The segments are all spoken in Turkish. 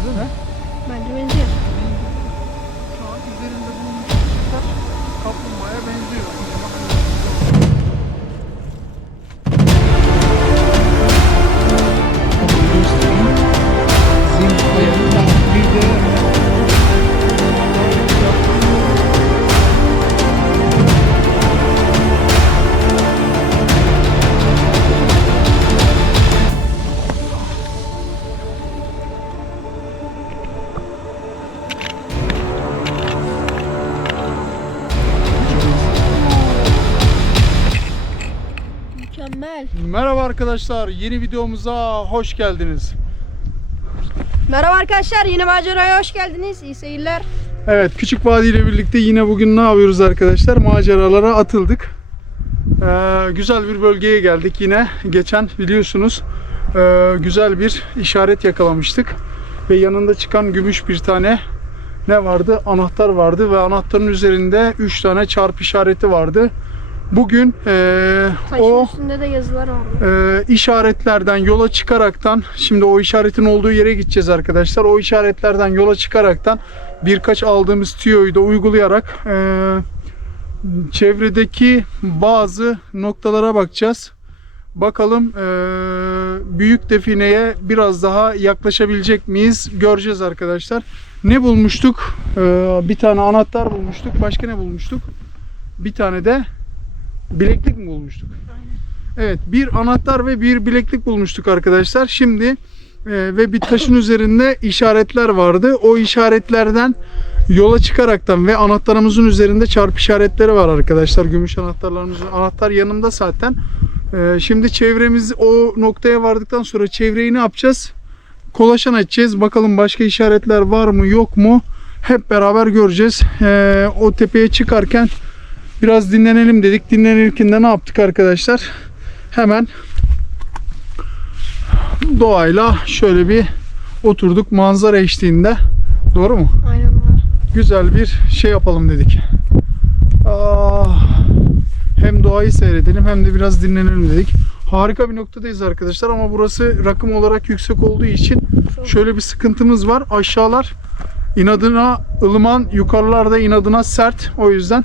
Gördün mü? Bence benziyor. Şu an üzerinde bulunmuş kaplumbağaya benziyor. Bir de Mükemmel. merhaba arkadaşlar, yeni videomuza hoş geldiniz. Merhaba arkadaşlar, yeni maceraya hoş geldiniz. İyi seyirler. Evet, Küçük Vadi ile birlikte yine bugün ne yapıyoruz arkadaşlar? Maceralara atıldık. Güzel bir bölgeye geldik yine. Geçen biliyorsunuz güzel bir işaret yakalamıştık. Ve yanında çıkan gümüş bir tane ne vardı? Anahtar vardı ve anahtarın üzerinde 3 tane çarp işareti vardı. Bugün Taşın o üstünde de yazılar var. işaretlerden yola çıkaraktan, şimdi o işaretin olduğu yere gideceğiz arkadaşlar. O işaretlerden yola çıkaraktan birkaç aldığımız tüyoyu da uygulayarak çevredeki bazı noktalara bakacağız. Bakalım büyük defineye biraz daha yaklaşabilecek miyiz? Göreceğiz arkadaşlar. Ne bulmuştuk? Bir tane anahtar bulmuştuk. Başka ne bulmuştuk? Bir tane de bileklik mi bulmuştuk? Evet, bir anahtar ve bir bileklik bulmuştuk arkadaşlar. Şimdi ve bir taşın üzerinde işaretler vardı. O işaretlerden yola çıkaraktan ve anahtarımızın üzerinde çarp işaretleri var arkadaşlar. Gümüş anahtarlarımızın, anahtar yanımda zaten. Şimdi çevremiz, o noktaya vardıktan sonra çevreyi ne yapacağız? Kolaçan edeceğiz. Bakalım başka işaretler var mı yok mu? Hep beraber göreceğiz. O tepeye çıkarken biraz dinlenelim dedik. Dinlenirken de ne yaptık arkadaşlar? Hemen doğayla şöyle bir oturduk manzara eşliğinde. Doğru mu? Aynen öyle. Güzel bir şey yapalım dedik. Hem doğayı seyredelim hem de biraz dinlenelim dedik. Harika bir noktadayız arkadaşlar ama burası rakım olarak yüksek olduğu için şöyle bir sıkıntımız var. Aşağılar inadına ılıman, yukarılarda inadına sert. O yüzden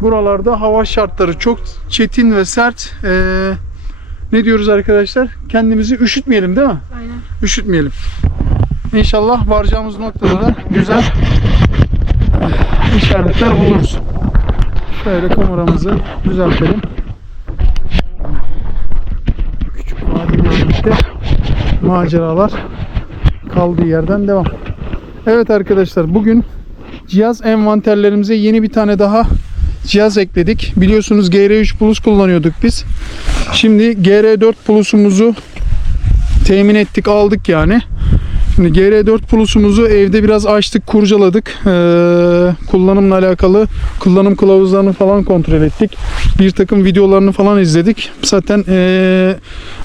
buralarda hava şartları çok çetin ve sert. Ne diyoruz arkadaşlar? Kendimizi üşütmeyelim değil mi? Aynen. Üşütmeyelim. İnşallah varacağımız noktada da güzel işaretler buluruz. Şöyle kameramızı düzeltelim. Küçük vadiyle birlikte maceralar kaldığı yerden devam. Evet arkadaşlar, bugün cihaz envanterlerimize yeni bir tane daha cihaz ekledik. Biliyorsunuz GR3 Plus kullanıyorduk biz. Şimdi GR4 Plus'umuzu temin ettik, aldık yani. Şimdi GR4 Plus'umuzu evde biraz açtık, kurcaladık. Kullanımla alakalı kullanım kılavuzlarını falan kontrol ettik. Bir takım videolarını falan izledik. Zaten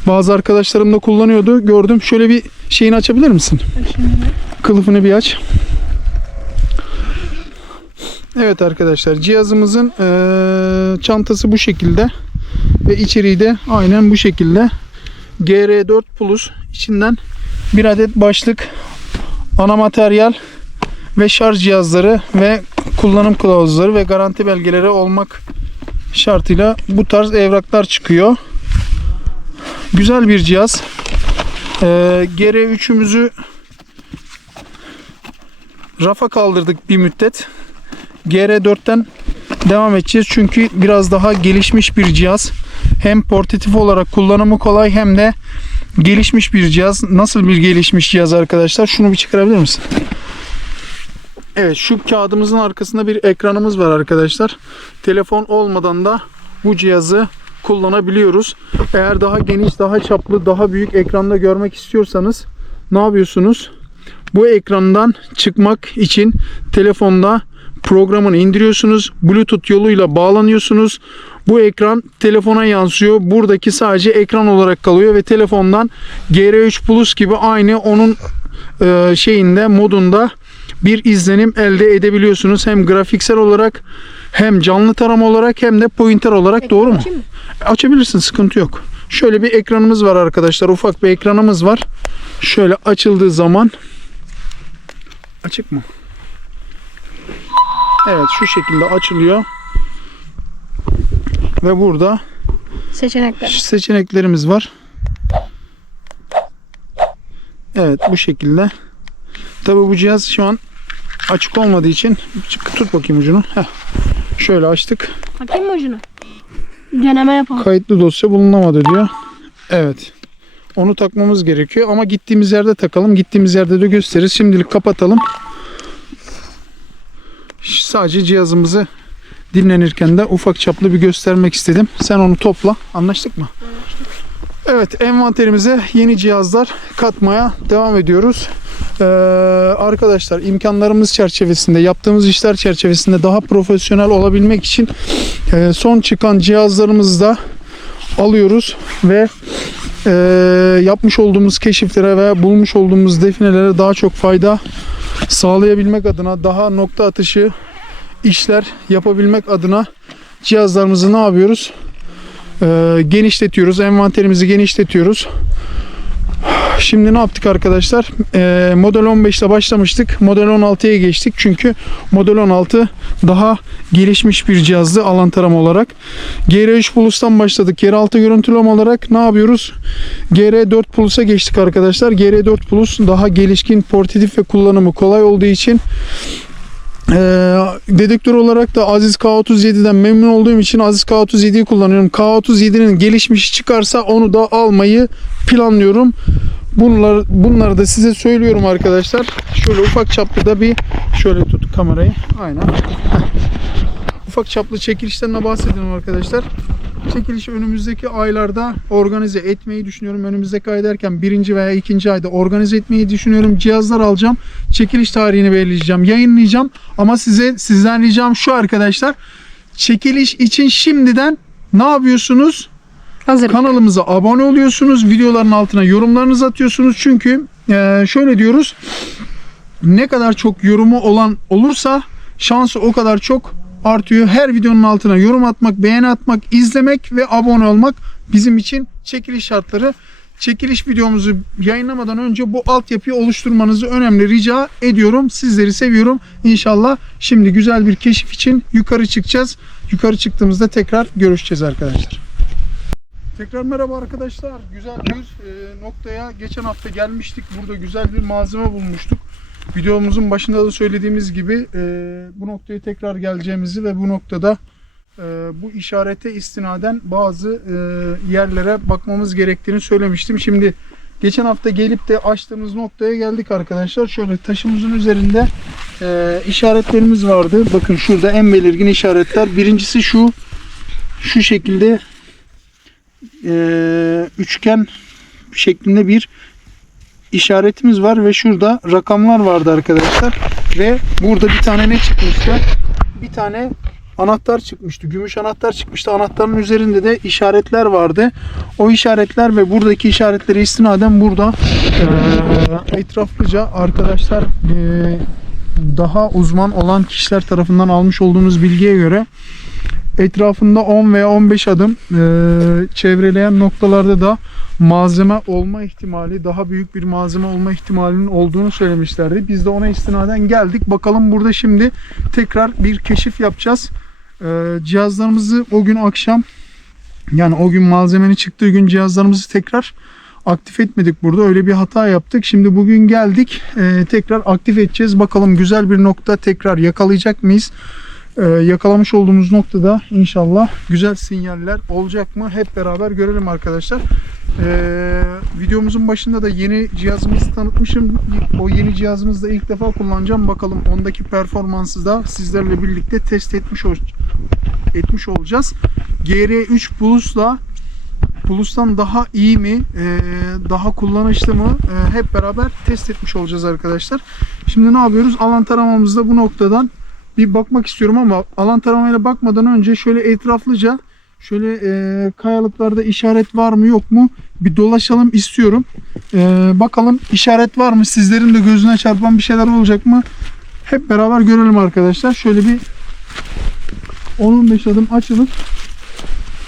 bazı arkadaşlarım da kullanıyordu. Gördüm. Şöyle bir şeyini açabilir misin? Kılıfını bir aç. Evet arkadaşlar, cihazımızın çantası bu şekilde ve içeriği de aynen bu şekilde. GR4 Plus içinden bir adet başlık, ana materyal ve şarj cihazları ve kullanım kılavuzları ve garanti belgeleri olmak şartıyla bu tarz evraklar çıkıyor. Güzel bir cihaz. GR3'ümüzü rafa kaldırdık bir müddet. GR4'ten devam edeceğiz çünkü biraz daha gelişmiş bir cihaz. Hem portatif olarak kullanımı kolay hem de gelişmiş bir cihaz. Nasıl bir gelişmiş cihaz arkadaşlar? Şunu bir çıkarabilir misin? Evet, şu kağıdımızın arkasında bir ekranımız var arkadaşlar. Telefon olmadan da bu cihazı kullanabiliyoruz. Eğer daha geniş, daha çaplı, daha büyük ekranda görmek istiyorsanız ne yapıyorsunuz? Bu ekrandan çıkmak için telefonda programını indiriyorsunuz. Bluetooth yoluyla bağlanıyorsunuz. Bu ekran telefona yansıyor. Buradaki sadece ekran olarak kalıyor ve telefondan GR3 Plus gibi aynı onun modunda bir izlenim elde edebiliyorsunuz. Hem grafiksel olarak hem canlı tarama olarak hem de pointer olarak. Ekran, doğru mu? Açabilirsin, sıkıntı yok. Şöyle bir ekranımız var arkadaşlar. Ufak bir ekranımız var. Şöyle açıldığı zaman Açık mı? Evet, şu şekilde açılıyor. Ve burada seçeneklerimiz var. Evet, bu şekilde. Tabii bu cihaz şu an açık olmadığı için tut bakayım ucunu. Heh. Şöyle açtık. Bakayım mı ucunu? Deneme yapalım. Kayıtlı dosya bulunamadı diyor. Evet. Onu takmamız gerekiyor ama gittiğimiz yerde takalım. Gittiğimiz yerde de gösteririz. Şimdilik kapatalım. Sadece cihazımızı dinlenirken de ufak çaplı bir göstermek istedim. Sen onu topla. Anlaştık mı? Anlaştık. Evet, envanterimize yeni cihazlar katmaya devam ediyoruz. Arkadaşlar, imkanlarımız çerçevesinde, yaptığımız işler çerçevesinde daha profesyonel olabilmek için son çıkan cihazlarımızı da alıyoruz ve yapmış olduğumuz keşiflere ve bulmuş olduğumuz definelere daha çok fayda sağlayabilmek adına, daha nokta atışı işler yapabilmek adına cihazlarımızı ne yapıyoruz? Genişletiyoruz. Envanterimizi genişletiyoruz. Şimdi ne yaptık arkadaşlar? Model 15 ile başlamıştık. Model 16'ya geçtik. Çünkü Model 16 daha gelişmiş bir cihazdı alan tarama olarak. GR3 Plus'tan başladık. Yeraltı görüntüleme olarak ne yapıyoruz? GR4 Plus'a geçtik arkadaşlar. GR4 Plus daha gelişkin, portatif ve kullanımı kolay olduğu için dedektör olarak da Aziz K37'den memnun olduğum için Aziz K37'yi kullanıyorum. K37'nin gelişmişi çıkarsa onu da almayı planlıyorum. Bunları da size söylüyorum arkadaşlar. Şöyle ufak çaplı da bir şöyle tut kamerayı. Aynen. Ufak çaplı çekilişlerine bahsedelim arkadaşlar. Çekilişi önümüzdeki aylarda organize etmeyi düşünüyorum. Önümüzdeki ay derken 1. veya 2. ayda organize etmeyi düşünüyorum. Cihazlar alacağım. Çekiliş tarihini belirleyeceğim. Yayınlayacağım. Ama sizden ricam şu arkadaşlar. Çekiliş için şimdiden ne yapıyorsunuz? Hazır. Kanalımıza abone oluyorsunuz. Videoların altına yorumlarınızı atıyorsunuz. Çünkü şöyle diyoruz. Ne kadar çok yorumu olan olursa şansı o kadar çok artıyor. Her videonun altına yorum atmak, beğeni atmak, izlemek ve abone olmak bizim için çekiliş şartları. Çekiliş videomuzu yayınlamadan önce bu altyapıyı oluşturmanızı önemli rica ediyorum. Sizleri seviyorum. İnşallah şimdi güzel bir keşif için yukarı çıkacağız. Yukarı çıktığımızda tekrar görüşeceğiz arkadaşlar. Tekrar merhaba arkadaşlar. Güzel bir noktaya geçen hafta gelmiştik. Burada güzel bir malzeme bulmuştuk. Videomuzun başında da söylediğimiz gibi bu noktaya tekrar geleceğimizi ve bu noktada bu işarete istinaden bazı yerlere bakmamız gerektiğini söylemiştim. Şimdi geçen hafta gelip de açtığımız noktaya geldik arkadaşlar. Şöyle taşımızın üzerinde işaretlerimiz vardı. Bakın şurada en belirgin işaretler. Birincisi şu şekilde üçgen şeklinde bir işaretimiz var ve şurada rakamlar vardı arkadaşlar. Ve burada bir tane ne çıkmıştı? Bir tane anahtar çıkmıştı. Gümüş anahtar çıkmıştı. Anahtarın üzerinde de işaretler vardı. O işaretler ve buradaki işaretleri istinaden burada etraflıca arkadaşlar daha uzman olan kişiler tarafından almış olduğumuz bilgiye göre etrafında 10 veya 15 adım çevreleyen noktalarda da malzeme olma ihtimali, daha büyük bir malzeme olma ihtimalinin olduğunu söylemişlerdi. Biz de ona istinaden geldik. Bakalım burada şimdi tekrar bir keşif yapacağız. Cihazlarımızı o gün akşam, yani o gün malzemenin çıktığı gün cihazlarımızı tekrar aktif etmedik burada. Öyle bir hata yaptık. Şimdi bugün geldik. Tekrar aktif edeceğiz. Bakalım güzel bir nokta tekrar yakalayacak mıyız? Yakalamış olduğumuz noktada inşallah güzel sinyaller olacak mı? Hep beraber görelim arkadaşlar. Videomuzun başında da yeni cihazımızı tanıtmışım. O yeni cihazımızı da ilk defa kullanacağım. Bakalım ondaki performansı da sizlerle birlikte test etmiş olacağız. GR3 Plus'tan daha iyi mi? Daha kullanışlı mı? Hep beraber test etmiş olacağız arkadaşlar. Şimdi ne yapıyoruz? Alan taramamızda bu noktadan bir bakmak istiyorum ama alan taramayla bakmadan önce şöyle etraflıca şöyle kayalıklarda işaret var mı yok mu bir dolaşalım istiyorum. Bakalım işaret var mı? Sizlerin de gözüne çarpan bir şeyler olacak mı? Hep beraber görelim arkadaşlar. Şöyle bir 10-15 adım açılıp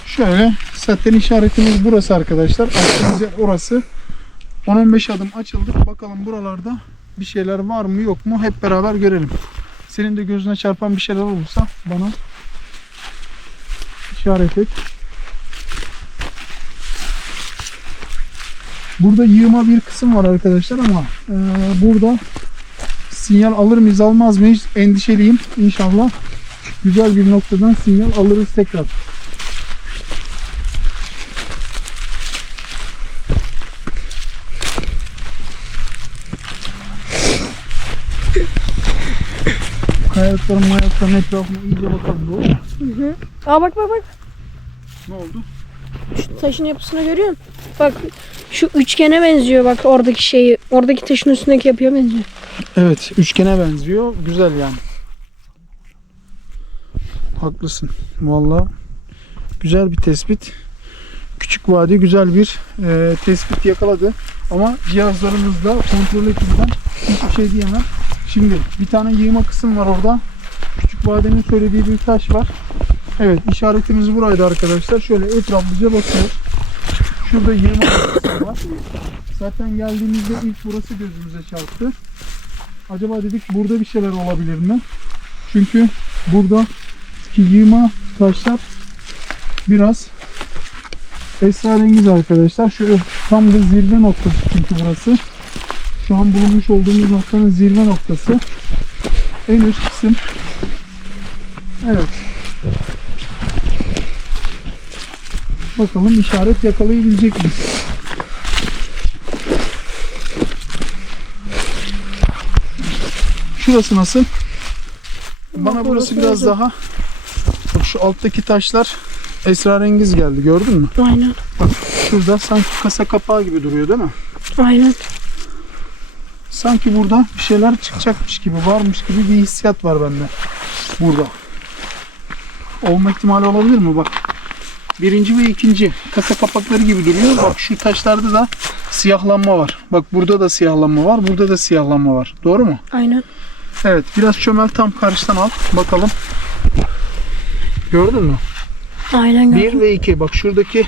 şöyle zaten işaretimiz burası arkadaşlar. Açtığımız yer orası. 10-15 adım açıldık. Bakalım buralarda bir şeyler var mı yok mu hep beraber görelim. Senin de gözüne çarpan bir şeyler olursa bana işaret et. Burada yığma bir kısım var arkadaşlar ama burada sinyal alır mıyız almaz mıyız endişeliyim. İnşallah güzel bir noktadan sinyal alırız tekrar. Kayalıkların etrafına iyice bakalım, doğru mu? Hı hı. Aa bak. Ne oldu? Şu taşın yapısını görüyor musun? Bak şu üçgene benziyor, bak oradaki taşın üstündeki yapıya benziyor. Evet, üçgene benziyor. Güzel yani. Haklısın. Vallahi güzel bir tespit. Küçük vadi güzel bir tespit yakaladı. Ama cihazlarımızla kontrol etmeden hiçbir şey diyemem. Şimdi bir tane yığma kısım var orada. Küçük vadenin söylediği bir taş var. Evet, işaretimiz buraydı arkadaşlar. Şöyle etraflıca bakıyoruz. Şurada yığma kısım var. Zaten geldiğimizde ilk burası gözümüze çarptı. Acaba dedik burada bir şeyler olabilir mi? Çünkü buradaki yığma taşlar biraz esrarengiz arkadaşlar. Şöyle tam da zirve noktası çünkü burası. Şu an bulunmuş olduğumuz noktanın zirve noktası. En üst kısım. Evet. Bakalım işaret yakalayabilecek miyiz? Şurası nasıl? Bana burası biraz daha, bak şu alttaki taşlar esrarengiz geldi, gördün mü? Aynen. Bak şurada sanki kasa kapağı gibi duruyor değil mi? Aynen. Sanki burada bir şeyler çıkacakmış gibi, varmış gibi bir hissiyat var bende. Burada. Olma ihtimali olabilir mi? Bak. Birinci ve ikinci kasa kapakları gibi duruyor. Bak şu taşlarda da siyahlanma var. Bak burada da siyahlanma var. Burada da siyahlanma var. Doğru mu? Aynen. Evet. Biraz çömel, tam karşıdan al. Bakalım. Gördün mü? Aynen gördüm. 1 ve 2. Bak şuradaki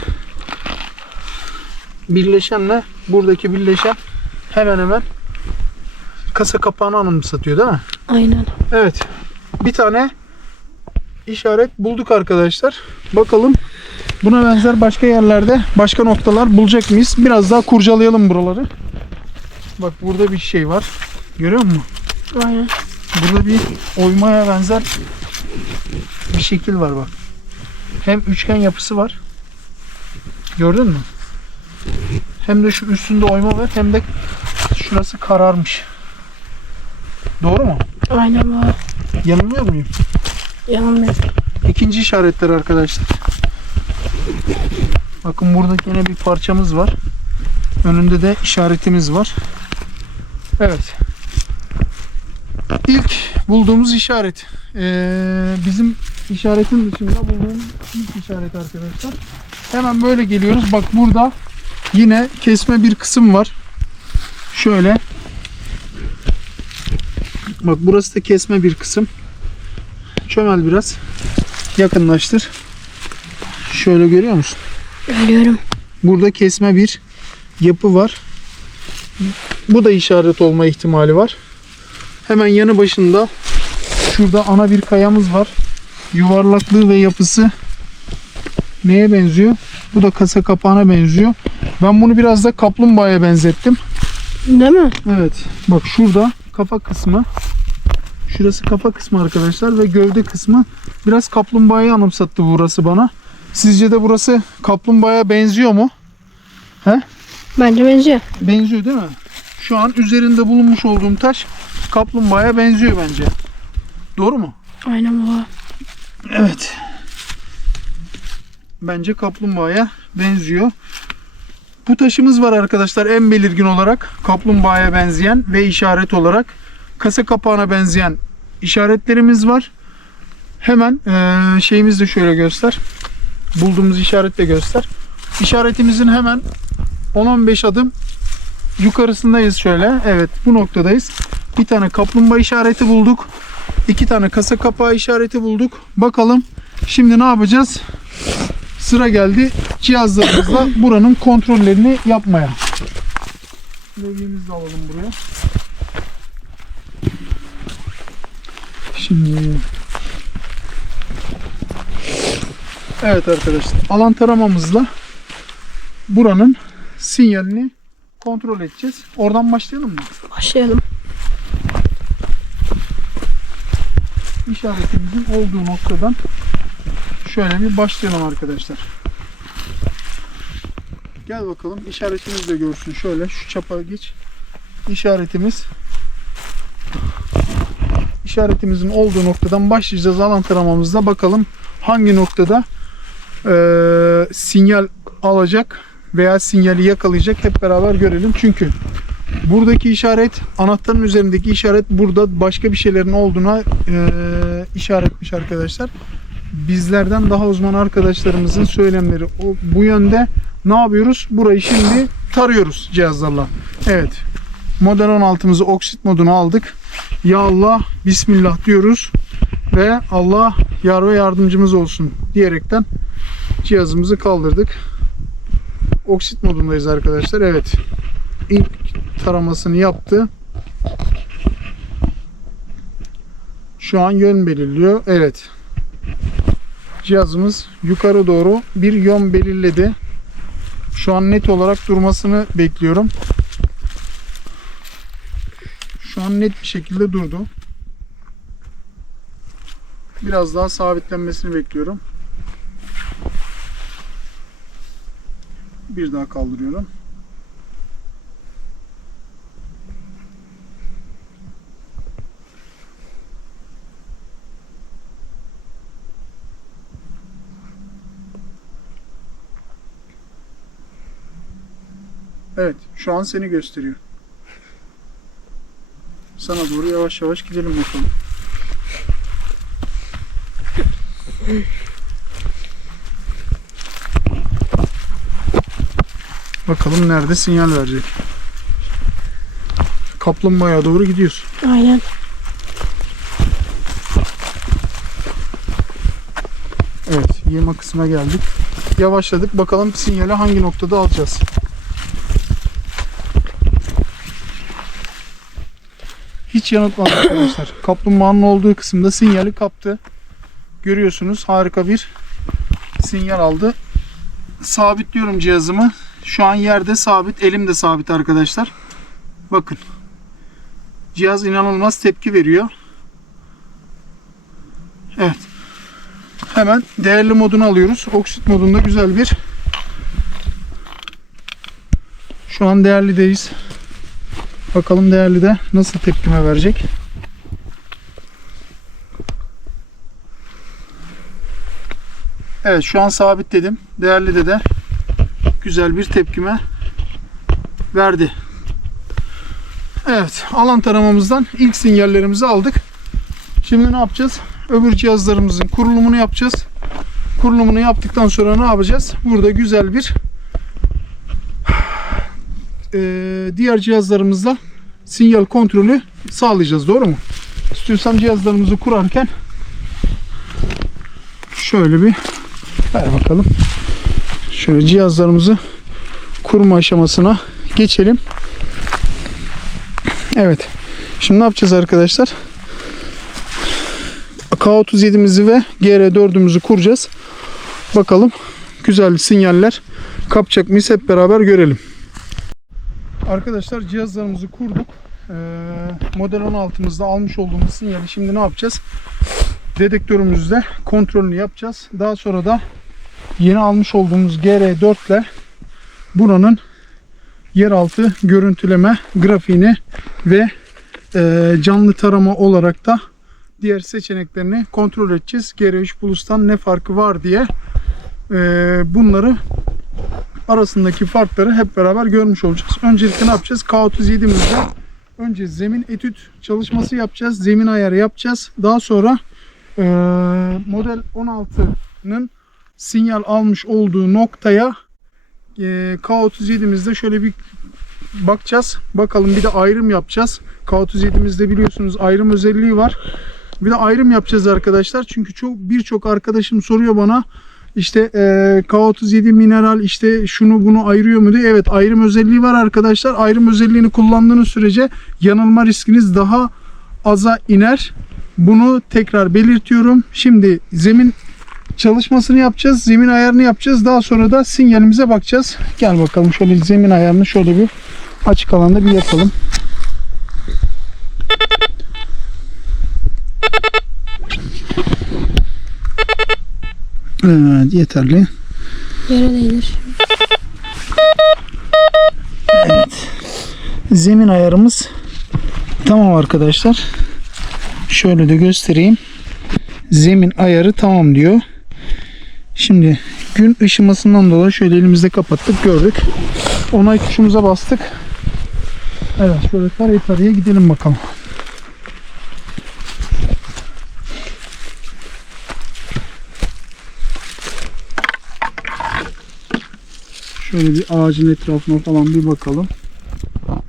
birleşenle buradaki birleşen hemen hemen kasa kapağını anımsatıyor değil mi? Aynen. Evet. Bir tane işaret bulduk arkadaşlar. Bakalım buna benzer başka yerlerde başka noktalar bulacak mıyız? Biraz daha kurcalayalım buraları. Bak burada bir şey var. Görüyor musun? Aynen. Burada bir oymaya benzer bir şekil var bak. Hem üçgen yapısı var. Gördün mü? Hem de şu üstünde oyma var, hem de şurası kararmış. Doğru mu? Aynen var. Yanılmıyor muyum? Yanılmıyor. İkinci işaretler arkadaşlar. Bakın burada yine bir parçamız var. Önünde de işaretimiz var. Evet. İlk bulduğumuz işaret. Bizim işaretin dışında bulduğumuz ilk işaret arkadaşlar. Hemen böyle geliyoruz. Bak burada yine kesme bir kısım var. Şöyle. Bak burası da kesme bir kısım. Çömel biraz. Yakınlaştır. Şöyle görüyor musun? Görüyorum. Burada kesme bir yapı var. Bu da işaret olma ihtimali var. Hemen yanı başında şurada ana bir kayamız var. Yuvarlaklığı ve yapısı neye benziyor? Bu da kasa kapağına benziyor. Ben bunu biraz da kaplumbağaya benzettim. Değil mi? Evet. Bak şurada kafa kısmı. Şurası kafa kısmı arkadaşlar ve gövde kısmı biraz kaplumbağayı anımsattı burası bana. Sizce de burası kaplumbağaya benziyor mu? He? Bence benziyor. Benziyor değil mi? Şu an üzerinde bulunmuş olduğum taş kaplumbağaya benziyor bence. Doğru mu? Aynen var. Evet. Bence kaplumbağaya benziyor. Bu taşımız var arkadaşlar, en belirgin olarak kaplumbağaya benzeyen ve işaret olarak kasa kapağına benzeyen işaretlerimiz var. Hemen şeyimizi de şöyle göster. Bulduğumuz işaretle göster. İşaretimizin hemen 10-15 adım yukarısındayız şöyle. Evet, bu noktadayız. Bir tane kaplumbağa işareti bulduk. 2 tane kasa kapağı işareti bulduk. Bakalım şimdi ne yapacağız? Sıra geldi cihazlarımızla buranın kontrollerini yapmaya. Levyemizi de alalım buraya. Şimdi evet arkadaşlar, alan taramamızla buranın sinyalini kontrol edeceğiz. Oradan başlayalım mı? Başlayalım. İşaretimizin olduğu noktadan şöyle bir başlayalım arkadaşlar. Gel bakalım, işaretimizi de görsün. Şöyle şu çapa geç. İşaretimizin olduğu noktadan başlayacağız alan taramamızda. Bakalım hangi noktada sinyal alacak veya sinyali yakalayacak, hep beraber görelim. Çünkü buradaki işaret, anahtarın üzerindeki işaret burada başka bir şeylerin olduğuna işaretmiş arkadaşlar. Bizlerden daha uzman arkadaşlarımızın söylemleri bu yönde. Ne yapıyoruz? Burayı şimdi tarıyoruz cihazlarla. Evet. Model 16'mızı oksit moduna aldık. Ya Allah, Bismillah diyoruz ve Allah yar ve yardımcımız olsun diyerekten cihazımızı kaldırdık. Oksit modundayız arkadaşlar. Evet. İlk taramasını yaptı. Şu an yön belirliyor. Evet. Cihazımız yukarı doğru bir yön belirledi. Şu an net olarak durmasını bekliyorum. Şu an net bir şekilde durdu. Biraz daha sabitlenmesini bekliyorum. Bir daha kaldırıyorum. Evet, şu an seni gösteriyor. Sana doğru yavaş yavaş gidelim bakalım. Bakalım nerede sinyal verecek. Kaplumbağaya doğru gidiyorsun. Aynen. Evet, yema kısmına geldik. Yavaşladık. Bakalım sinyali hangi noktada alacağız. Hiç yanıltmadı arkadaşlar. Kaplumbağanın olduğu kısımda sinyali kaptı. Görüyorsunuz, harika bir sinyal aldı. Sabitliyorum cihazımı. Şu an yerde sabit, elim de sabit arkadaşlar. Bakın. Cihaz inanılmaz tepki veriyor. Evet. Hemen değerli modunu alıyoruz. Oksit modunda güzel bir. Şu an değerlideyiz. Bakalım değerli de nasıl tepkime verecek. Evet, şu an sabitledim. Değerli de güzel bir tepkime verdi. Evet, alan taramamızdan ilk sinyallerimizi aldık. Şimdi ne yapacağız? Öbür cihazlarımızın kurulumunu yapacağız. Kurulumunu yaptıktan sonra ne yapacağız? Burada güzel bir diğer cihazlarımızla sinyal kontrolü sağlayacağız. Doğru mu? İstiyorsam cihazlarımızı kurarken şöyle bir ver bakalım. Şöyle cihazlarımızı kurma aşamasına geçelim. Evet. Şimdi ne yapacağız arkadaşlar? K37'mizi ve GR4'ümüzü kuracağız. Bakalım güzel sinyaller kapacak mıyız, hep beraber görelim. Arkadaşlar cihazlarımızı kurduk. Model 16'mızda almış olduğumuz sinyali şimdi ne yapacağız? Dedektörümüzde kontrolünü yapacağız. Daha sonra da yeni almış olduğumuz GR4 ile buranın yeraltı görüntüleme grafiğini ve canlı tarama olarak da diğer seçeneklerini kontrol edeceğiz. GR3 Plus'tan ne farkı var diye bunları arasındaki farkları hep beraber görmüş olacağız. Öncelikle ne yapacağız? K37'imizde önce zemin etüt çalışması yapacağız. Zemin ayarı yapacağız. Daha sonra model 16'nın sinyal almış olduğu noktaya K37'imizde şöyle bir bakacağız. Bakalım, bir de ayrım yapacağız. K37'imizde biliyorsunuz ayrım özelliği var. Bir de ayrım yapacağız arkadaşlar. Çünkü birçok arkadaşım soruyor bana, işte K37 mineral işte şunu bunu ayırıyor mu diye. Evet, ayrım özelliği var arkadaşlar. Ayrım özelliğini kullandığınız sürece yanılma riskiniz daha aza iner. Bunu tekrar belirtiyorum. Şimdi zemin çalışmasını yapacağız. Zemin ayarını yapacağız. Daha sonra da sinyalimize bakacağız. Gel bakalım şöyle zemin ayarını şöyle bir açık alanda bir yapalım. Evet, yeterli. Yere değdir. Evet. Zemin ayarımız tamam arkadaşlar. Şöyle de göstereyim. Zemin ayarı tamam diyor. Şimdi gün ışımasından dolayı şöyle elimizde kapattık, gördük. Onay tuşumuza bastık. Evet, şöyle taraya gidelim bakalım. Şöyle bir ağacın etrafına falan bir bakalım.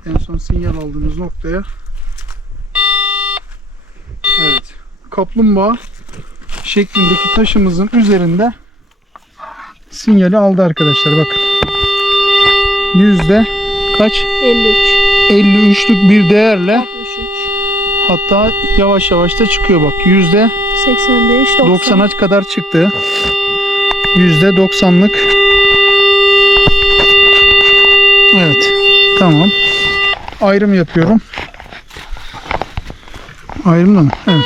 En son sinyal aldığımız noktaya. Evet. Kaplumbağa şeklindeki taşımızın üzerinde sinyali aldı arkadaşlar. Bakın. Yüzde kaç? 53. 53'lük bir değerle, 63. hatta yavaş yavaş da çıkıyor bak. Yüzde 85. 90. 90'a kadar çıktı. Yüzde 90'lık. Evet. Tamam. Ayrım yapıyorum. Ayrımda mı? Evet.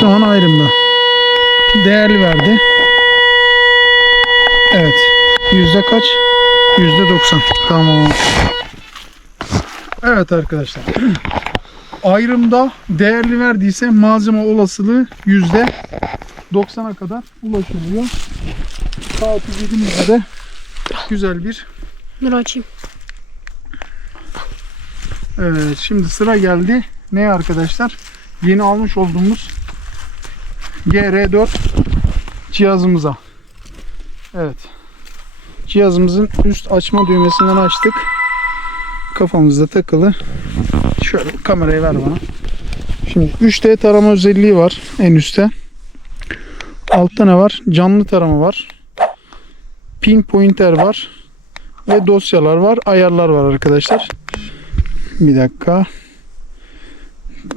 Şu an ayrımda. Değerli verdi. Evet. Yüzde kaç? Yüzde 90. Tamam. Evet arkadaşlar. Ayrımda değerli verdiyse malzeme olasılığı yüzde 90'a kadar ulaşılıyor. Saat 7'imizde de güzel bir. Dur açayım. Evet, şimdi sıra geldi. Ne arkadaşlar? Yeni almış olduğumuz GR4 cihazımıza. Evet. Cihazımızın üst açma düğmesinden açtık. Kafamızda takılı. Şöyle kamerayı ver bana. Şimdi 3D tarama özelliği var en üstte. Altta ne var? Canlı tarama var. Pin pointer var. Ve dosyalar var. Ayarlar var arkadaşlar. Bir dakika.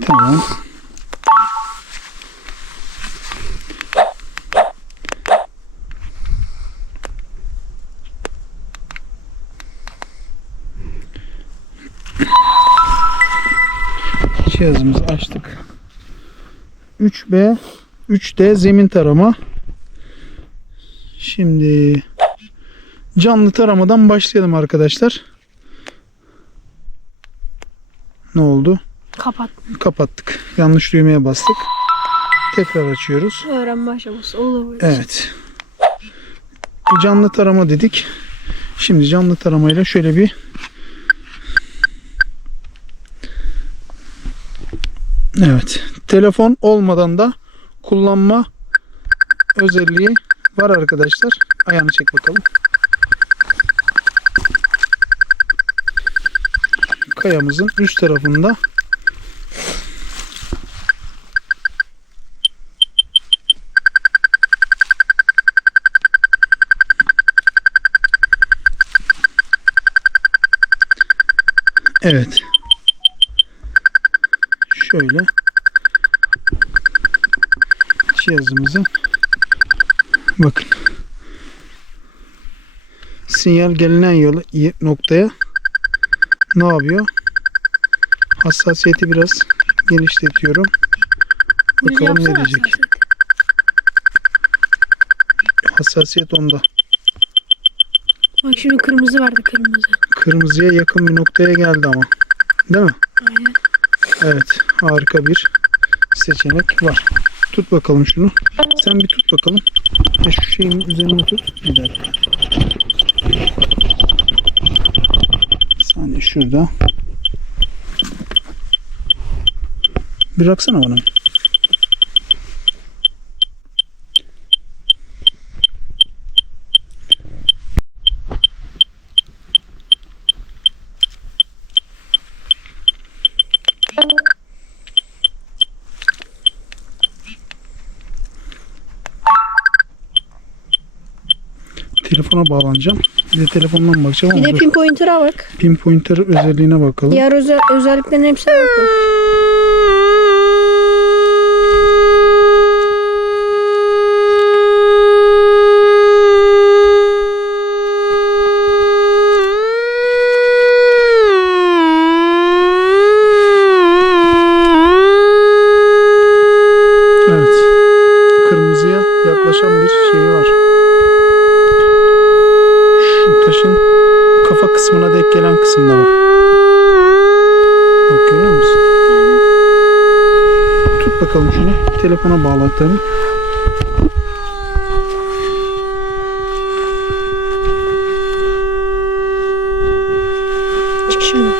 Tamam. Cihazımızı açtık. 3D zemin tarama. Şimdi canlı taramadan başlayalım arkadaşlar. Ne oldu? Kapat. Kapattık. Yanlış düğmeye bastık. Tekrar açıyoruz. Öğrenme aşaması. Olur böyle. Evet. Canlı tarama dedik. Şimdi canlı taramayla şöyle bir evet. Telefon olmadan da kullanma özelliği var arkadaşlar. Ayağını çek bakalım. Kayamızın üst tarafında evet. Şöyle cihazımızı bakın. Sinyal gelinen noktaya ne yapıyor? Hassasiyeti biraz genişletiyorum. Bakalım ne diyecek. Hassasiyet onda. Bak şimdi kırmızı vardı, kırmızı. Kırmızıya yakın bir noktaya geldi ama. Değil mi? Aynen. Evet. Harika bir seçenek var. Tut bakalım şunu. Sen bir tut bakalım. Şu şeyin üzerine tut. Bir dakika. Bir saniye şurada. Bıraksana bana. Telefona bağlanacağım. Bir de telefondan bakacağım Bir ama de dur. pin pointer'a bak. Pin pointer özelliğine bakalım. Diğer özelliklerin hepsine bak. ilk gelen kısımda bak. Bak görüyor musun? Tut bakalım şunu. Telefona bağla tabii. Çık şimdi.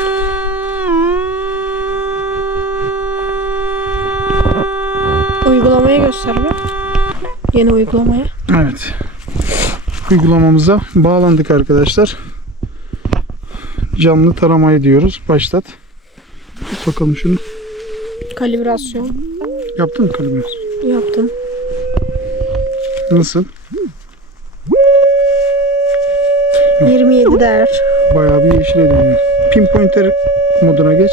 Uygulamayı göster be. Yeni uygulamaya. Evet. Uygulamamıza bağlandık arkadaşlar. Canlı taramayı diyoruz. Başlat. Tut bakalım şunu. Kalibrasyon. Yaptın mı kalibrasyon? Yaptım. Nasıl? 27 değer. Bayağı bir yeşile dönüyor. Pinpointer moduna geç.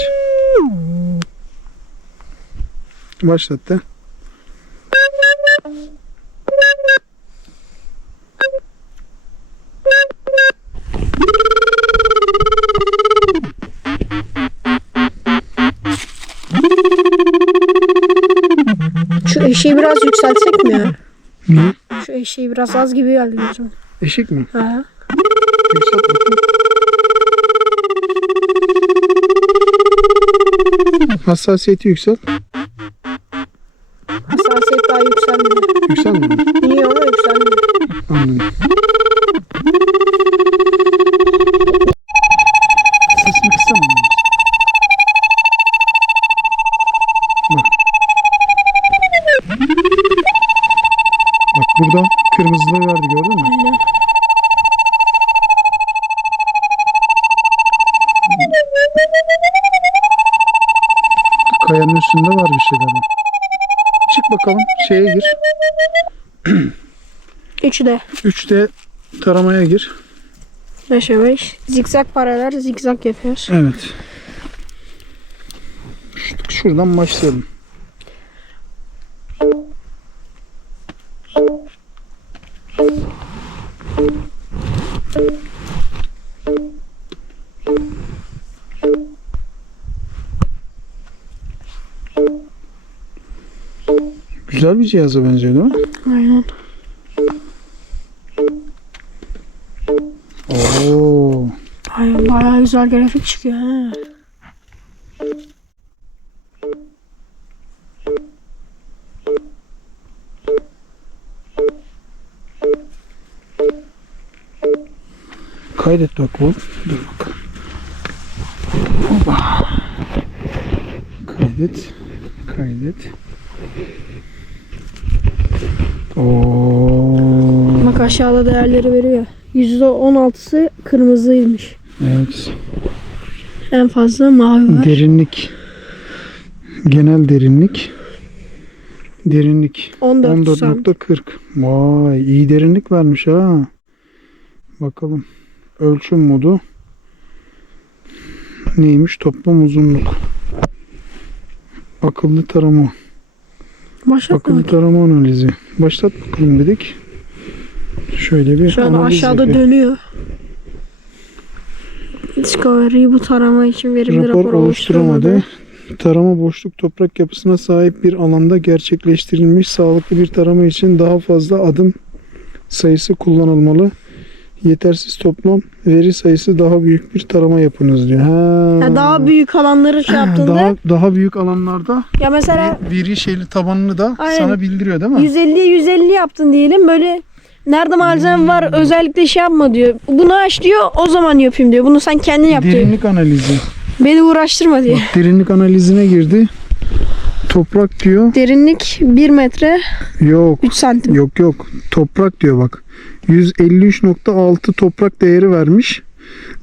Başlat da. Şu eşiği biraz yükseltsek mi ya? Niye? Şu eşiği biraz az gibi geldi gözüme. Eşik mi? Ha. Yükselt bakayım. Hassasiyeti yükselt. Hassasiyet daha yükselmiyor. Yükselmiyor mu? Niye ama yükselmiyor. Anladım. Sesini kıssana. Bak. Bak burada kırmızılığı verdi, gördün mü? Aynen. Kayanın üstünde var bir şeyler. Çık bakalım şeye gir. 3'de. 3'te taramaya gir. 5'e 5. Zikzak paralel zikzak yapıyoruz. Evet. Şuradan başlayalım. Güzel bir cihaza benziyor değil mi? Aynen. Oo. Aynen bayağı güzel grafik çıkıyor ha. Kaydet bak oğlum. Dur bakalım. Hoppa. Kaydet. Kaydet. Oo. Bak aşağıda değerleri veriyor. %16'sı kırmızıymış. Evet. En fazla mavi var. Derinlik. Genel derinlik. Derinlik. 14 santim. 14.40. Vay, iyi derinlik vermiş ha. Bakalım. Ölçüm modu. Neymiş? Toplam uzunluk. Akıllı tarama. Başlat Akıllı bakayım. tarama analizi. Başlat bakalım dedik. Şöyle bir Şu an analiz aşağıda yapıyor. dönüyor. Discovery bu tarama için verimli rapor oluşturamadı. Tarama boşluk toprak yapısına sahip bir alanda gerçekleştirilmiş sağlıklı bir tarama için daha fazla adım sayısı kullanılmalı. Yetersiz toplam veri sayısı daha büyük bir tarama yapınız diyor. Ya daha büyük alanları şey yaptığında daha büyük alanlarda ya mesela veri şeyli tabanını da Aynen. sana bildiriyor değil mi? 150'ye 150 yaptın diyelim, böyle nerede malzeme var özellikle şey yapma diyor. Bunu aç diyor, o zaman yapayım diyor. Bunu sen kendin yap diyor. Derinlik analizi. Beni uğraştırma diyor. Bak, derinlik analizine girdi. Toprak diyor. Derinlik 1 metre Yok. 3 santim. Yok. Toprak diyor bak. 153.6 toprak değeri vermiş.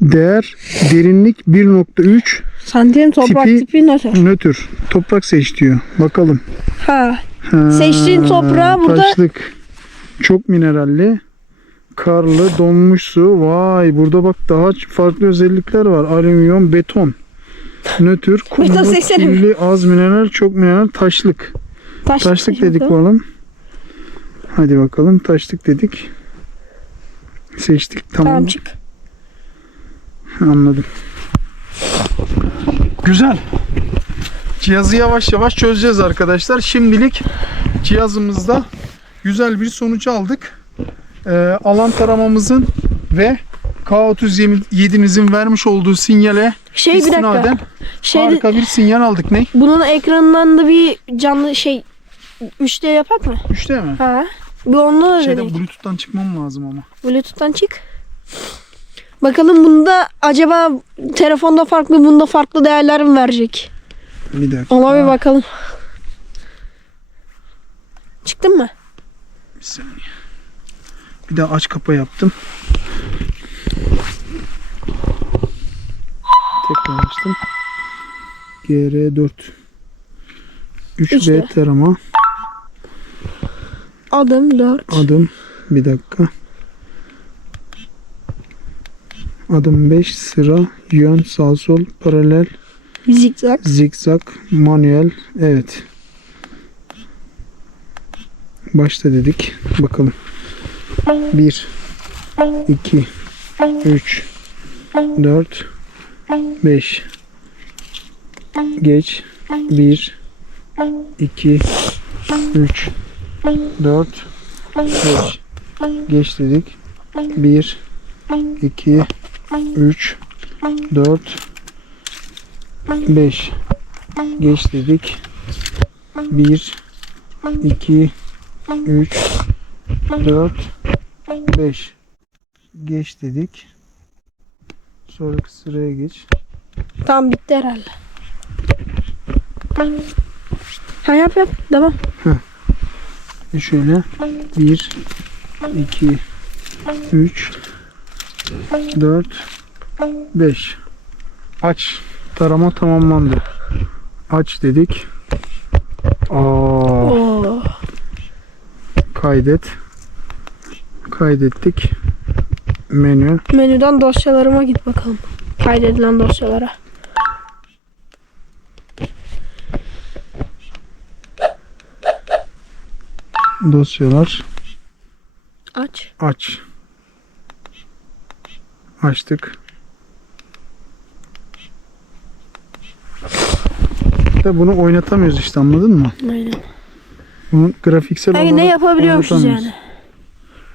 Değer derinlik 1.3 Santim toprak tipi nasıl? nötr. Toprak seç diyor. Bakalım. Ha. Ha, Seçtiğin toprağı burada- Taşlık. Çok mineralli. Karlı, donmuş su. Vay, burada bak daha farklı özellikler var. Alüminyum, beton. Nötr, Beton kumlu, seçelim. kirli, az mineral, çok mineral, taşlık. Taşlık dedik oğlum. Hadi bakalım, taşlık dedik. Seçtik, tamam. Tamam çık. Anladım. Güzel. Cihazı yavaş yavaş çözeceğiz arkadaşlar. Şimdilik cihazımızda güzel bir sonuç aldık. Alan taramamızın ve K37'mizin vermiş olduğu sinyale Bir dakika. istinaden harika bir sinyal aldık. Ne? Bunun ekranından da bir canlı 3D yapak mı? 3'te mi? Ha. Bir onunla Şeyden deneyelim. Bluetooth'tan çıkmam lazım ama. Bluetooth'tan çık. Bakalım bunda acaba telefonda farklı, bunda farklı değerler mi verecek? Bir dakika. Ona bir bakalım. Çıktın mı? Bir saniye. Bir daha aç kapa yaptım. Tekrar açtım. GR4 3B tarama. Adım 4. Adım bir dakika. Adım 5 sıra yön sağ sol paralel Zikzak. zikzak manuel. Evet. Başta dedik. Bakalım. 1 2 3 4 5 geç 1 2 3 4 5 geç dedik 1 2 3 4 5 geç dedik 1 2 3 4 5 geç dedik. Sonraki sıraya geç. Tamam, bitti herhalde. Ha, yap. Devam. Şöyle 1 2 3 4 5 aç. Tarama tamamlandı. Aç dedik. Oo. Kaydet. Kaydettik. Menü. Menüden dosyalarıma git bakalım. Kaydedilen dosyalara. Dosyalar. Aç. Aç. Açtık. Da bunu oynatamıyoruz işte, anladın mı? Aynen. Bunun grafiksel olarak Ne yapabiliyormuşuz oynatamıyoruz. yani?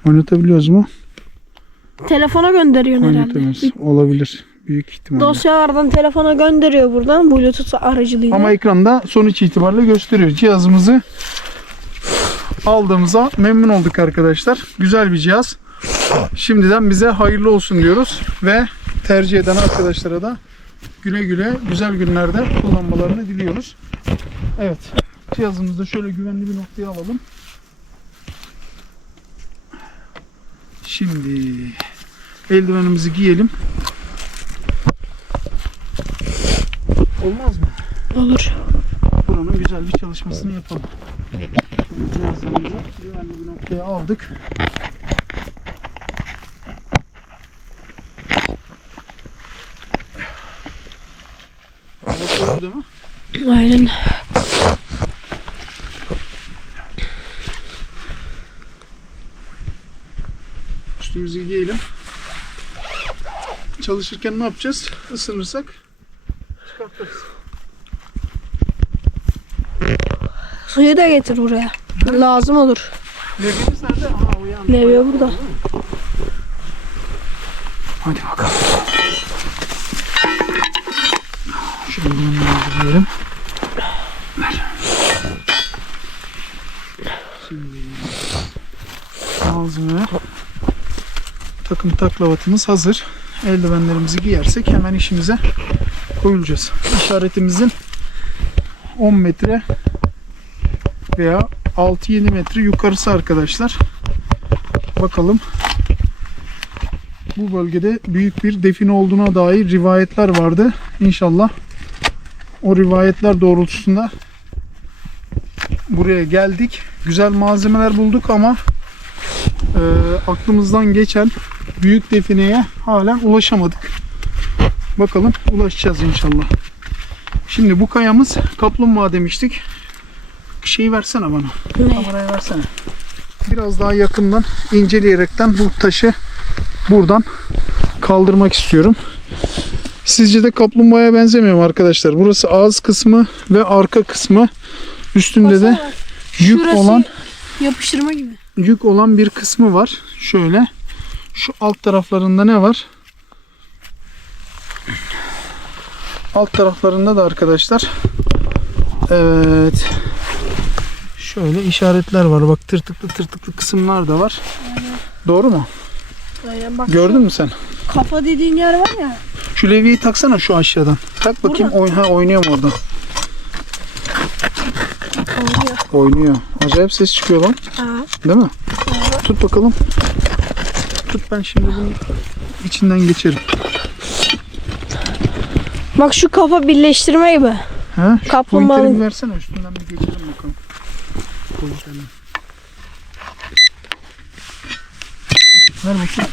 Oynatabiliyoruz mu? Telefona gönderiyorsun herhalde. Oynatamıyoruz. Olabilir. Büyük ihtimalle. Dosyalardan telefona gönderiyor buradan Bluetooth aracılığıyla. Ama ekranda sonuç itibariyle gösteriyor. Cihazımızı aldığımıza memnun olduk arkadaşlar. Güzel bir cihaz. Şimdiden bize hayırlı olsun diyoruz ve tercih eden arkadaşlara da güle güle güzel günlerde kullanmalarını diliyoruz. Evet. Cihazımızı da şöyle güvenli bir noktaya alalım. Şimdi eldivenimizi giyelim. Olmaz mı? Olur. Buranın güzel bir çalışmasını yapalım. Cihazlarımızı güvenli bir noktaya aldık. Hava değil mi? Aynen. Üstümüzü giyelim. Çalışırken ne yapacağız? Isınırsak çıkartırız. Suyu da getir buraya. Lazım olur. Levyemiz nerede? Aha, o yandı. Levye burada. Hadi bakalım. Şöyle bunu diyelim. Şimdi malzeme, takım taklavatımız hazır. Eldivenlerimizi giyersek hemen işimize koyulacağız. İşaretimizin 10 metre veya 6-7 metre yukarısı arkadaşlar. Bakalım. Bu bölgede büyük bir define olduğuna dair rivayetler vardı. İnşallah o rivayetler doğrultusunda buraya geldik. Güzel malzemeler bulduk ama aklımızdan geçen büyük defineye halen ulaşamadık. Bakalım ulaşacağız inşallah. Şimdi bu kayamız kaplumbağa demiştik. Şeyi versene bana. Kamerayı versene. Biraz daha yakından inceleyerekten bu taşı buradan kaldırmak istiyorum. Sizce de kaplumbağaya benzemiyor mu arkadaşlar? Burası ağız kısmı ve arka kısmı. Üstünde de Şurası yapıştırma gibi. yük olan bir kısmı var. Şöyle. Şu alt taraflarında ne var? Alt taraflarında da arkadaşlar evet şöyle işaretler var. Bak tırtıklı kısımlar da var. Aynen. Doğru mu? Aynen, bak Gördün mü sen? kafa dediğin yer var ya. Şu levyeyi taksana şu aşağıdan. Tak bakayım. Oynuyor mu orada? Oluyor. Oynuyor. Acayip ses çıkıyor lan. Ha. Değil mi? Tut bakalım. Tut, ben şimdi bunun içinden geçerim. Bak şu kafa birleştirme gibi. Ha? Şu Kaplumbağalı. pointeri bir versene, üstünden bir geçelim bakalım. Pointerini. Ver bakayım.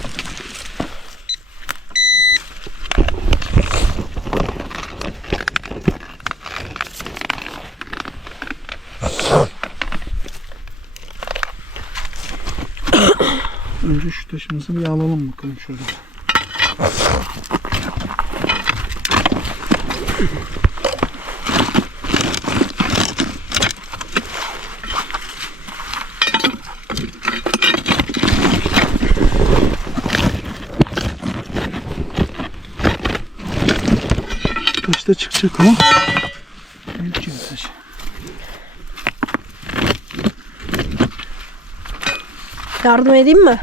Önce şu taşımızı bir alalım bakalım şöyle. Taş da çıkacak ama büyükçe bir taş. Yardım edeyim mi?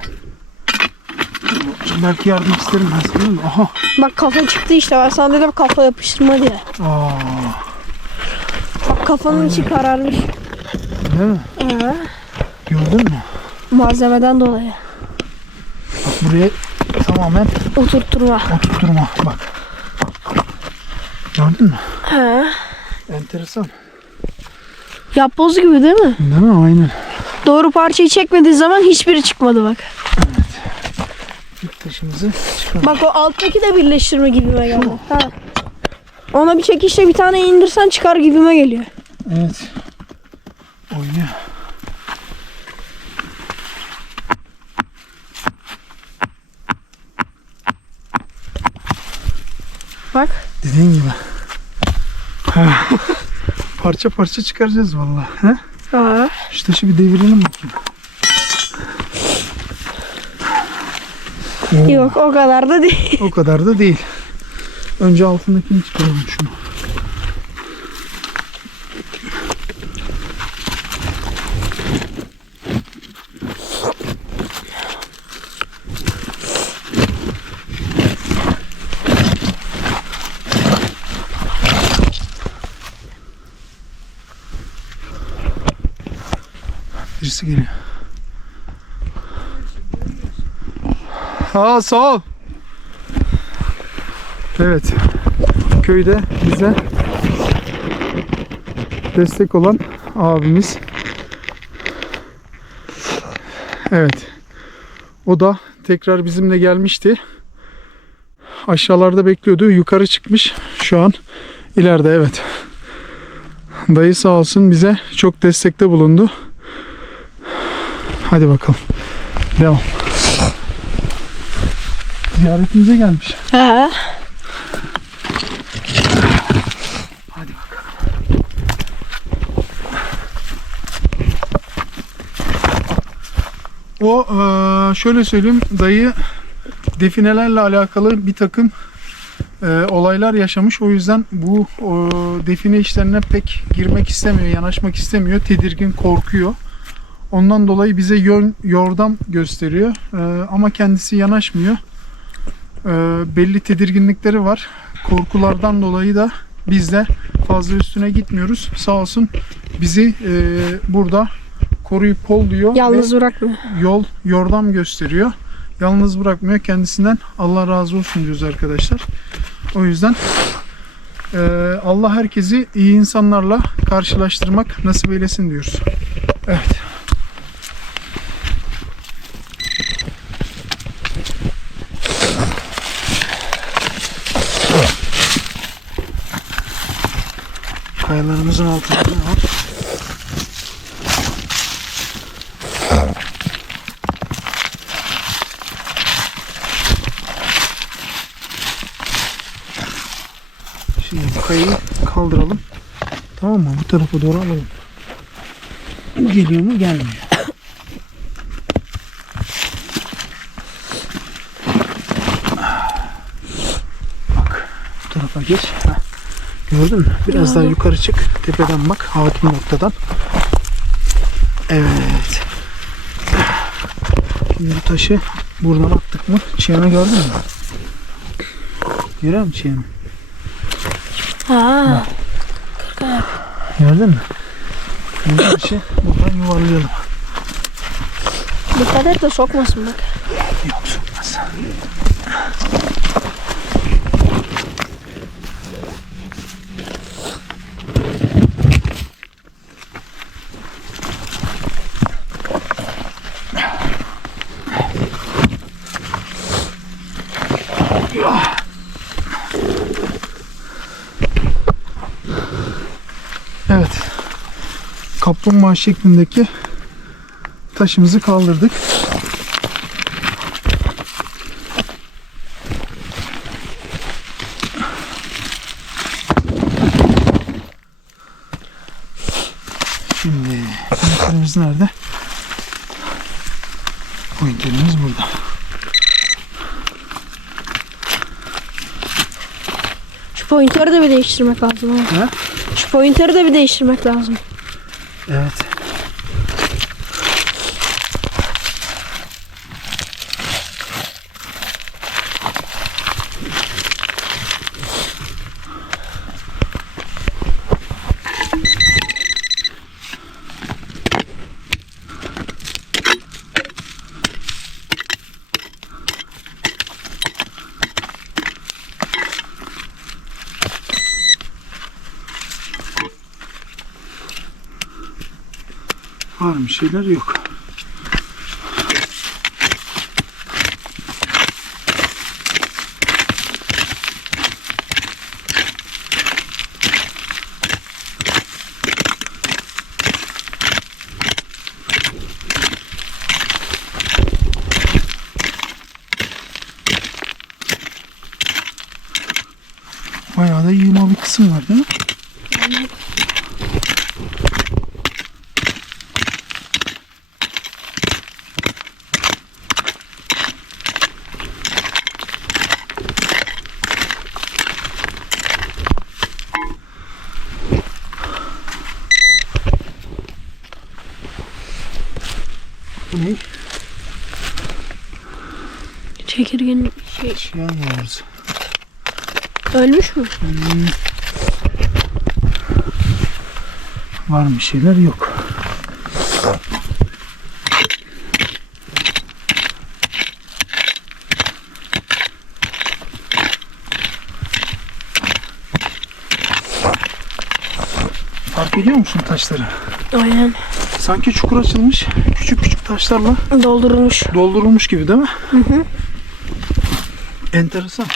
Belki yardım isterim ben sana. Aha. Bak kafa çıktı işte. Ben sana dedim kafa yapıştırma diye. Aa, Bak kafanın içi kararmış. değil mi? Gördün mü? Malzemeden dolayı. Bak buraya tamamen Oturtturma. oturtturma. Bak. Gördün mü? He. Enteresan. Yapboz gibi değil mi? Değil mi? Aynen. Doğru parçayı çekmediği zaman hiçbiri çıkmadı bak. İlk taşımızı çıkaralım. Bak o alttaki de birleştirme gibime geldi. Ha. Ona bir çekişle bir tane indirsen çıkar gibime geliyor. Evet. Oynuyor. Bak. Dediğin gibi. Ha. Parça parça çıkaracağız vallahi. He? Ha. Şu taşı bir devirelim bakayım. Oo, Yok o kadar da değil. o kadar da değil. Önce altındakini çıkaralım şunu. Birisi geliyor. Ha, sağ ol. Evet. Köyde bize destek olan abimiz. Evet. O da tekrar bizimle gelmişti. Aşağılarda bekliyordu. Yukarı çıkmış. Şu an ileride, evet. Dayı sağ olsun bize çok destekte bulundu. Hadi bakalım. Devam. Ziyaretimize gelmiş. Ha. Hadi bakalım. O şöyle söyleyeyim, dayı definelerle alakalı bir takım olaylar yaşamış. O yüzden bu define işlerine pek girmek istemiyor, yanaşmak istemiyor. Tedirgin, korkuyor. Ondan dolayı bize yordam gösteriyor. Ama kendisi yanaşmıyor. Belli tedirginlikleri var. Korkulardan dolayı da biz de fazla üstüne gitmiyoruz. Sağ olsun bizi burada koruyup kolluyor. Yalnız ve bırakma. yordam gösteriyor. Yalnız bırakmıyor. Kendisinden Allah razı olsun diyoruz arkadaşlar. O yüzden Allah herkesi iyi insanlarla karşılaştırmak nasip eylesin diyoruz. Evet. Kayalarımızın altında ne var? Şimdi bu kayayı kaldıralım. Tamam mı? Bu tarafa doğru alalım. Geliyor mu? Gelmiyor. Bak. Bu tarafa geç. Heh. Gördün mü? Biraz daha Gördüm. yukarı çık. Tepeden bak. Hakim noktadan. Evet. Şimdi bu taşı buradan attık mı? Çıyanı gördün mü? Görüyor musun çıyanı? Ha. Gördün mü? Bu taşı buradan yuvarlayalım. Dikkat et de sokmasın bak. Yok sokmaz. Evet. Kaplumbağa şeklindeki taşımızı kaldırdık. Şimdi pointerimiz nerede? Pointerimiz burada. Şu pointeri de bir değiştirmek lazım. Ha. Ha? Şu pointeri de bir değiştirmek lazım. Evet. Var mı şeyler yok. Bayağı da yığma bir kısım var değil mi? Bu ne? Çekirgenin şey. Çıyan yavrusu. Ölmüş mü? Var mı şeyler yok. Fark ediyor musun taşları? Aynen. Sanki çukur açılmış. Küçük küçük taşlarla Doldurulmuş. doldurulmuş gibi değil mi? Hı hı. Enteresan.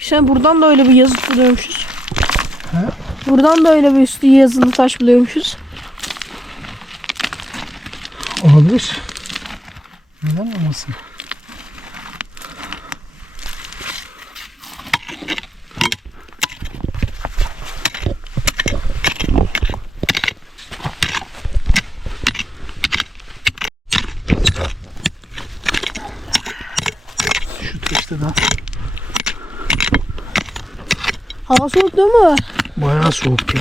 İşte buradan da öyle bir yazı buluyormuşuz. He? Buradan da öyle bir üstü yazılı taş buluyormuşuz. Olabilir. Neden olmasın? Şu taşta da Hava soğuk değil mi? bayağı soğuk ya.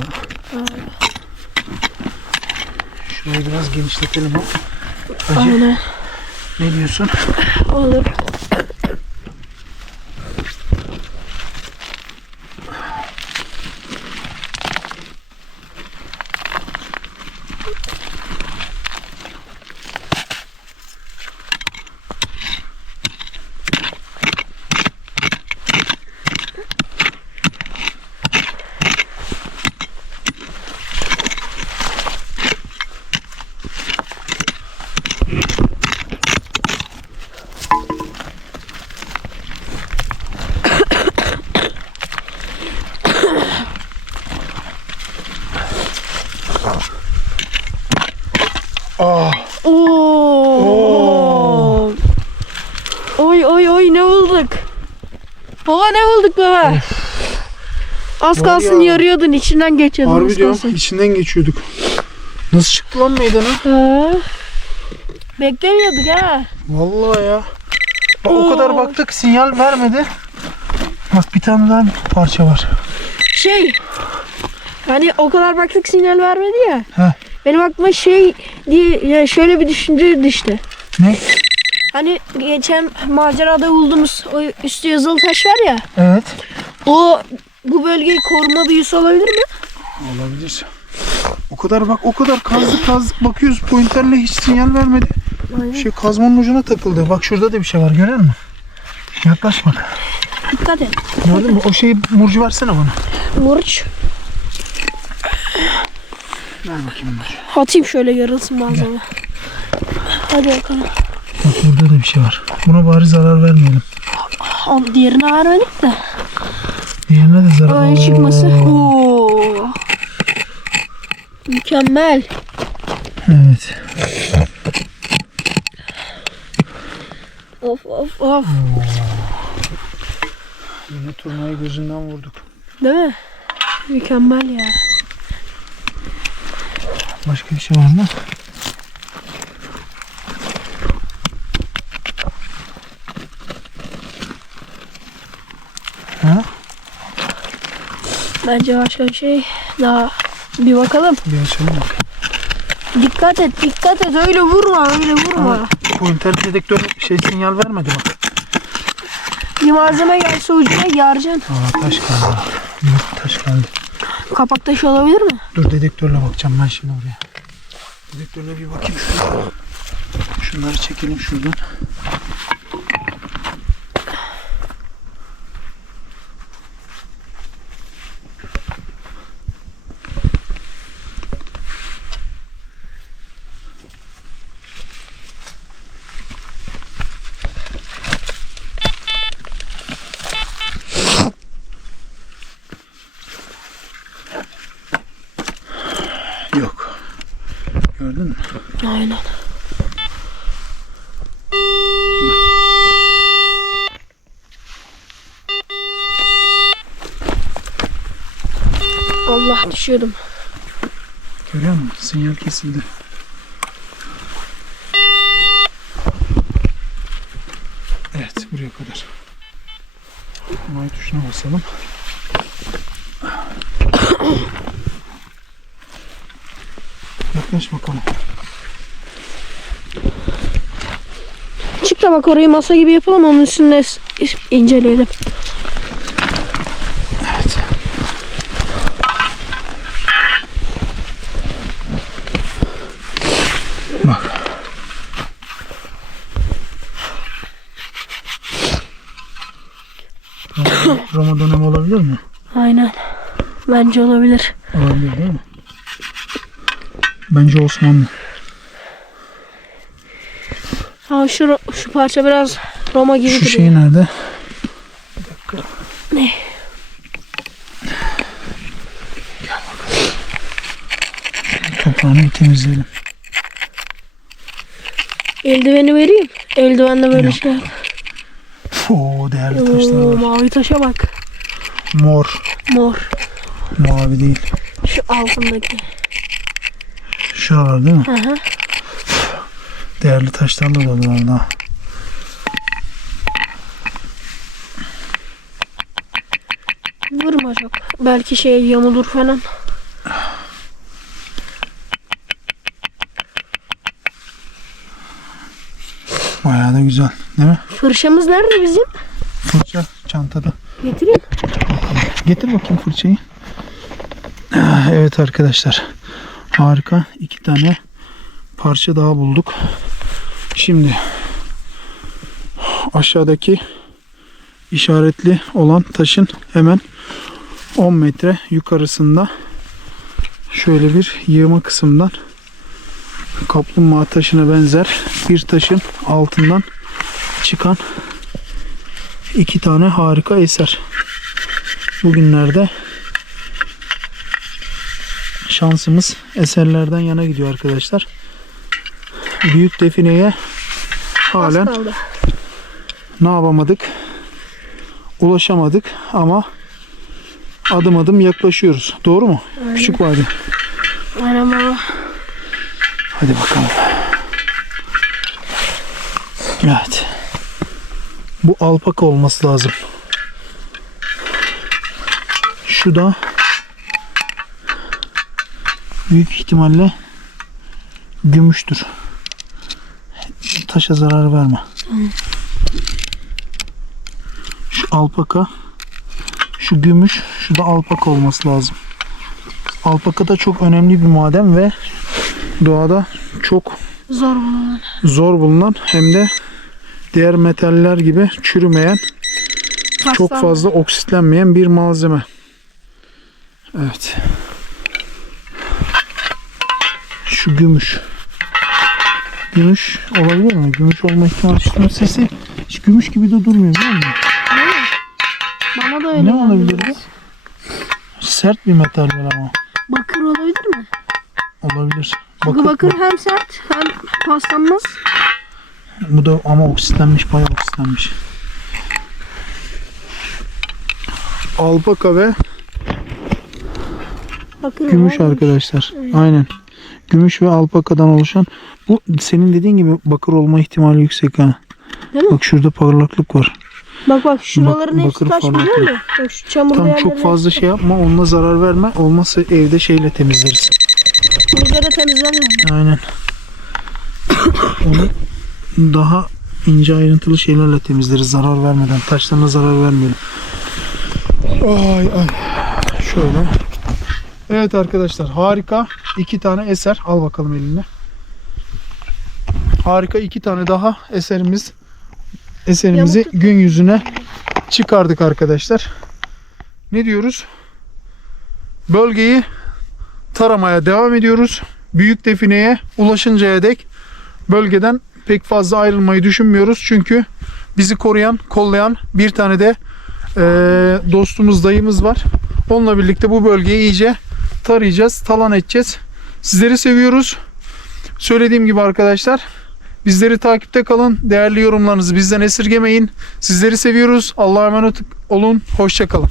Şurayı biraz genişletelim ha. Hacı, Aynen. ne diyorsun? Olur. Aa, Oo. Oy oy oy ne bulduk? Baba ne bulduk baba? Az Var kalsın ya. yarıyordun içinden geçiyordun. harbi az diyorum, kalsın. içinden geçiyorduk. Nasıl çıktı lan meydana? Ha. Beklemiyorduk ha. Vallahi ya. Bak, o Oo. kadar baktık, sinyal vermedi. Bak bir tane daha parça var. Hani o kadar baktık sinyal vermedi ya. He. Benim aklıma diye ya şöyle bir düşünce düştü. Ne? Hani geçen macerada bulduğumuz o üstü yazılı taş var ya. Evet. O bu bölgeyi koruma büyüsü olabilir mi? Olabilir. O kadar kazdık bakıyoruz, pointerle hiç sinyal vermedi. Aynen. Kazmanın ucuna takıldı. Bak şurada da bir şey var, görüyor musun? Yaklaş bak. Dikkat et. Gördün mü? O murcu versene bana. Murç. Ver bakayım murcu. Atayım şöyle yarılsın malzeme. Hadi bakalım. Bak burada da bir şey var. Buna bari zarar vermeyelim. Diğerine vermedik de. Diğerine de zarar. Öyle çıkması. Oo. Mükemmel. Evet. Of of of. Yine turnayı gözünden vurduk. Değil mi? Mükemmel ya. Başka bir şey var mı? Ha? Bence başka bir şey daha. Bir bakalım. Bir açalım bak. Dikkat et. Öyle vurma. Pointer dedektör sinyal vermedi bak. Bir malzeme gelse ucuna yaracaksın. Taş kaldı. Yok, taş geldi. Kapak taşı olabilir mi? Dur, dedektörle bakacağım ben şimdi oraya. Dedektörle bir bakayım şuraya. Şunları çekelim şuradan. Yok. Gördün mü? Aynen. Allah, düşüyordum. Görüyor musun? Sinyal kesildi. Evet, buraya kadar. Onay tuşuna basalım. Yaklaş bakalım. Çık da bak, orayı masa gibi yapalım, onun üstünde inceleyelim. Evet. Bak. Roma dönemi olabilir mi? Aynen. Bence olabilir. Olabilir değil mi? Bence Osmanlı. Ha, şu parça biraz Roma gibi Şu duruyor. şey nerede? Bir dakika. Ne? Gel bakalım. Toprağını bir temizleyelim. Eldiveni vereyim. Eldivenle böyle Yok. şey yap. Oo, değerli taşlar Oo, var. mavi taşa bak. Mor. Mor. Mavi değil. Şu altındaki. Şuralar değil mi? Hı hı. Değerli taşlarla dolu valla. Vurma çok. Belki şey yamulur falan. Bayağı da güzel değil mi? Fırçamız nerede bizim? Fırça çantada. Getireyim. Getir bakayım fırçayı. Evet arkadaşlar. Harika. 2 tane parça daha bulduk. Şimdi aşağıdaki işaretli olan taşın hemen 10 metre yukarısında şöyle bir yığma kısımdan kaplumbağa taşına benzer bir taşın altından çıkan 2 tane harika eser. Bugünlerde şansımız eserlerden yana gidiyor arkadaşlar. Büyük defineye halen Az kaldı. ne yapamadık? Ulaşamadık ama adım adım yaklaşıyoruz. Doğru mu? Aynen. Küçük vadi. Aynen baba. Hadi bakalım. Evet. Bu alpaka olması lazım. Şu da büyük ihtimalle gümüştür. Taşa zarar verme. Şu alpaka, şu gümüş, şu da alpaka olması lazım. Alpaka da çok önemli bir maden ve doğada çok zor bulunan hem de diğer metaller gibi çürümeyen, çok fazla oksitlenmeyen bir malzeme. Evet. Şu gümüş. Gümüş olabilir mi? Gümüş olma ihtimali. Şunun sesi hiç gümüş gibi de durmuyor değil mi? Bana da öyle. Ne olabilir bu? Sert bir metal ama. Bakır olabilir mi? Olabilir. Çünkü bakır hem sert hem paslanmaz. Bu da ama oksitlenmiş, bayağı oksitlenmiş. Alpaka ve Bakır Gümüş arkadaşlar. Aynen. Gümüş ve alpakadan oluşan. Bu senin dediğin gibi bakır olma ihtimali yüksek ha. Değil mi? Bak şurada parlaklık var. Bak şuraların hepsi bakır taş falan biliyor yok. musun? Bak şu çamurlu Tam yerlerin çok fazla hepsi. şey yapma, onunla zarar verme. Olmazsa evde şeyle temizleriz. Bizlere temizlenir. Aynen. Onu daha ince ayrıntılı şeylerle temizleriz zarar vermeden. Taşlarına zarar vermeyelim. ay. Şöyle. Evet arkadaşlar, harika 2 tane eser. Al bakalım eline. Harika 2 tane daha eserimizi Yamuk tut. gün yüzüne çıkardık arkadaşlar. Ne diyoruz? Bölgeyi taramaya devam ediyoruz. Büyük defineye ulaşıncaya dek bölgeden pek fazla ayrılmayı düşünmüyoruz. Çünkü bizi koruyan, kollayan bir tane de dostumuz, dayımız var. Onunla birlikte bu bölgeyi iyice tarayacağız, talan edeceğiz. Sizleri seviyoruz. Söylediğim gibi arkadaşlar, bizleri takipte kalın. Değerli yorumlarınızı bizden esirgemeyin. Sizleri seviyoruz. Allah'a emanet olun. Hoşça kalın.